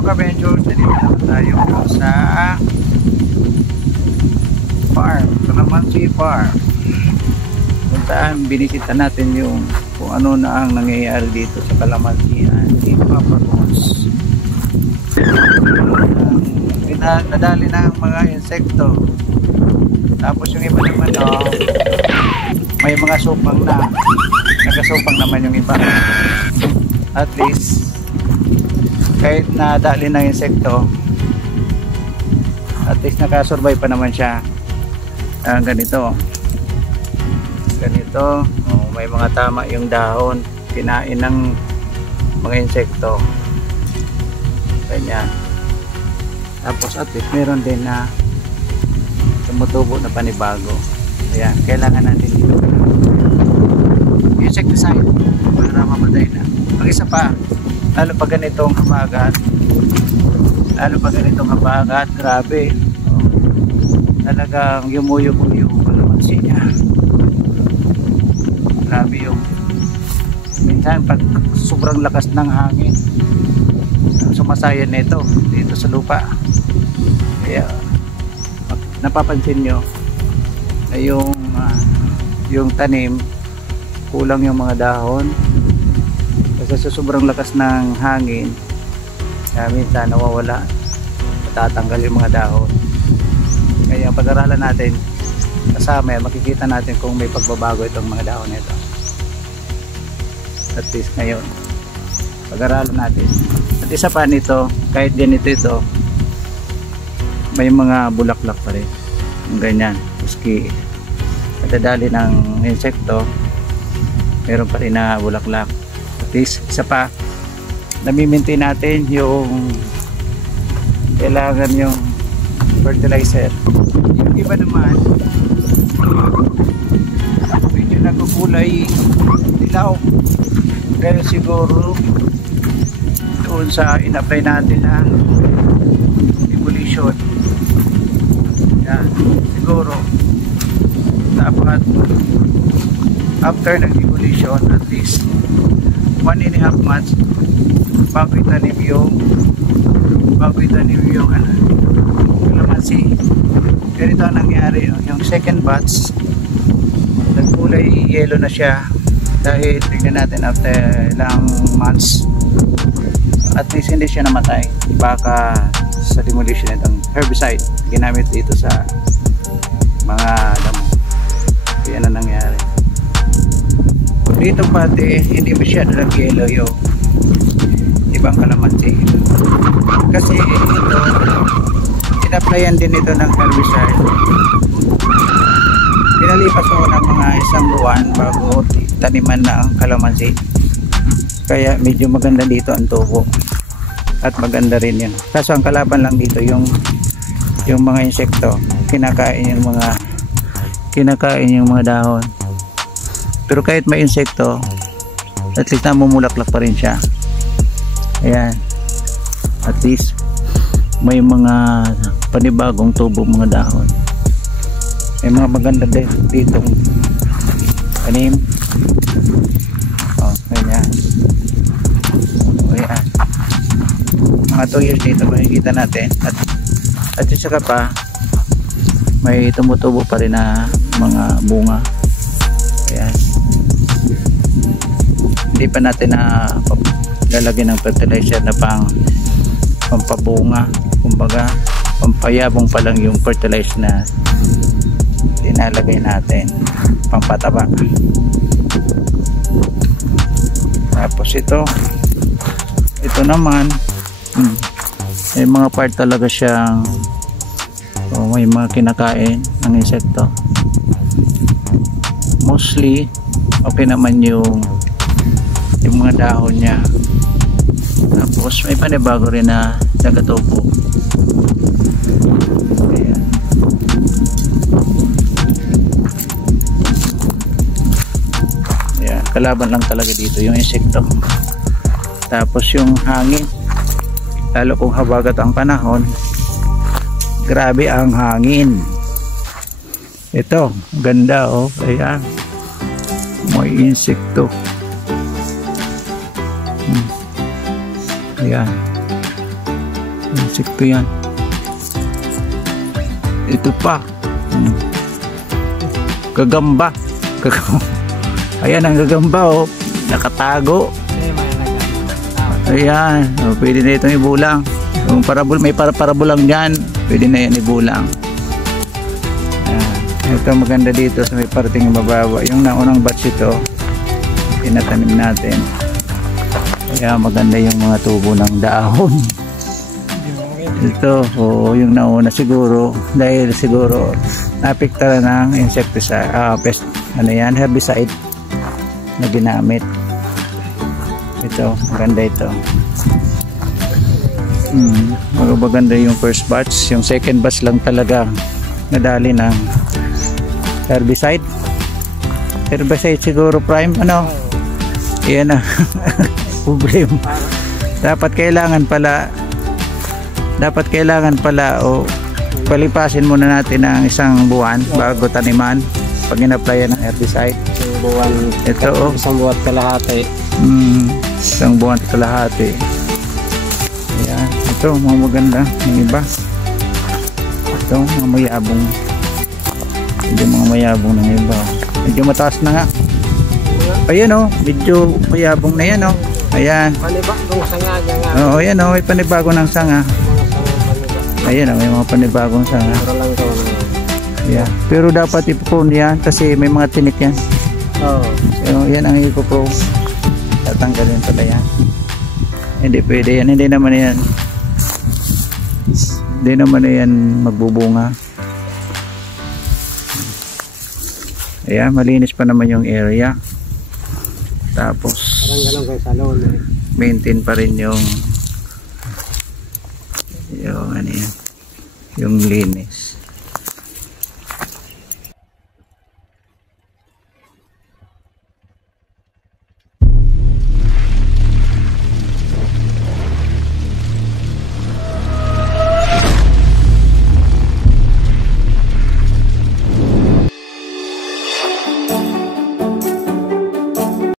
Hello ka-Benjors, dito naman tayo sa farm, Calamansi Farm. Puntaan, binisita natin yung kung ano na ang nangyayari dito sa Calamansi di Papagos. Nadali na ang mga insekto. Tapos yung iba naman may mga supang na. Nagasupang naman yung iba. At least kahit nadali ng insekto, at least nakasurvive pa naman siya. Ganito may mga tama yung dahon, kinain ng mga insekto, ganyan. Tapos at least meron din na tumutubo na panibago. Ayan, kailangan natin dito insecticide para mamatay na. Pag isa pa, lalo pag ganitong habagat, grabe, talagang yumuyo yung kalamansi niya. Grabe yung minsan pag sobrang lakas ng hangin, sumasayan nito dito sa lupa. Kaya napapansin nyo na yung tanim kulang yung mga dahon kasi sa sobrang lakas ng hangin, minsan nawawala, matatanggal yung mga dahon. Kaya pag-aralan natin kasama, makikita natin kung may pagbabago itong mga dahon nito. At least ngayon pag-aralan natin. At isa pa nito, kahit ganito ito, may mga bulaklak pa rin ganyan, maski nadadali ng insekto, meron pa rin na bulaklak. At least isa pa, nami-maintain natin yung kailangan yung fertilizer. Yung iba naman medyo nagkukulay dilaw dahil siguro doon sa in-apply natin na emulsion. Yan, siguro dapat after ng emulsion at least 1.5 months bago itanim yung kalamansi. Ganito ang nangyari, yung second batch nagkulay yellow na siya dahil tignan natin after ilang months, at least hindi siya namatay baka sa demolition itong herbicide ginamit dito sa mga damo. Yan ang nangyari dito. Pati hindi masyado nag-yellow yung ibang kalamansi kasi ito in-applyan din ito ng herbicide. Pinalipas ko ng mga isang buwan bago taniman na ang kalamansi, kaya medyo maganda dito ang tubo at maganda rin yun. Kaso ang kalaban lang dito yung mga insekto, kinakain yung mga dahon. Pero kahit may insekto, at least namumulaklak pa rin siya. Ayan, at least may mga panibagong tubo mga dahon. May mga maganda din ditong tanim. Ganyan. Ayan, mga 2 years dito makikita natin. At saka pa may tumutubo pa rin na mga bunga. Ayan, hindi pa natin na lalagyan ng fertilizer na pampabunga, kumbaga pampayabong pa lang yung fertilizer na dinalagay natin, pampataba. Tapos ito naman may mga part talaga siyang may mga kinakain ng insekto. Mostly okay naman yung mga dahon niya. Tapos may panibago rin na nagatubo. Ayan. Ayan, kalaban lang talaga dito yung insekto. Tapos yung hangin, lalo kung habagat ang panahon, grabe ang hangin. Ito, ganda ayan, may insekto. Ayan, Insekto yan. Ito pa. Gagamba. Ayan ang gagamba oh. Nakatago. Ayan. Oh, pwede na itong ibulang. Kung may parabulang dyan, pwede na yan ibulang. Ayan. Ito maganda dito sa may parting mababa. Yung naunang batch ito, tinatanim natin. Kaya maganda yung mga tubo ng dahon. Ito, yung nauna siguro, dahil siguro napiktara ng insecticide, pest, herbicide na ginamit. Ito, maganda ito. Maganda yung first batch. Yung second batch lang talaga nadali ng herbicide. Herbicide siguro prime, yan na problema. Dapat kailangan pala palipasin muna natin ng isang buwan bago taniman pag in-applyan ng herbicide. Isang buwan kalahati. Isang buwan kalahati. Ayan. Ito mga maganda yung iba. Ito mga mayabong. Medyo mga mayabong ng iba. Medyo mataas na nga. Ayan medyo mayabong na yan Ayan. Panibagong sanga niya nga. Oo, ayan may panibago ng sanga. Ayan may mga panibagong sanga. Pero lang ito na. Yeah. Pero dapat ipo-prune yan kasi may mga tinik yan. Oo. So, yan ang ipo-prune. Tatanggalin pala yan. Hindi pwede yan. Hindi naman yan magbubunga. Ayan, malinis pa naman yung area. Tapos parang ganun kay salon maintain pa rin yung yung linis.